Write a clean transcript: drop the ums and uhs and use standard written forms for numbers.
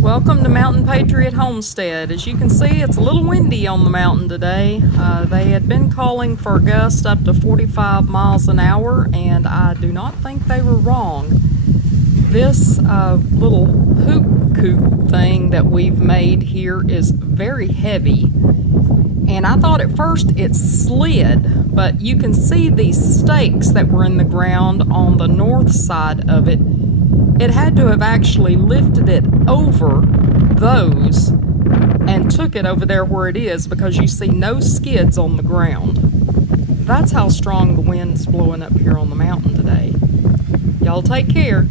Welcome to Mountain Patriot Homestead. As you can see, it's a little windy on the mountain today. They had been calling for gusts up to 45 miles an hour, and I do not think they were wrong. This little hoop coop thing that we've made here is very heavy, and I thought at first it slid, but you can see these stakes that were in the ground on the north side of it. It had to have actually lifted it over those and took it over there where it is, because you see no skids on the ground. That's how strong the wind's blowing up here on the mountain today. Y'all take care.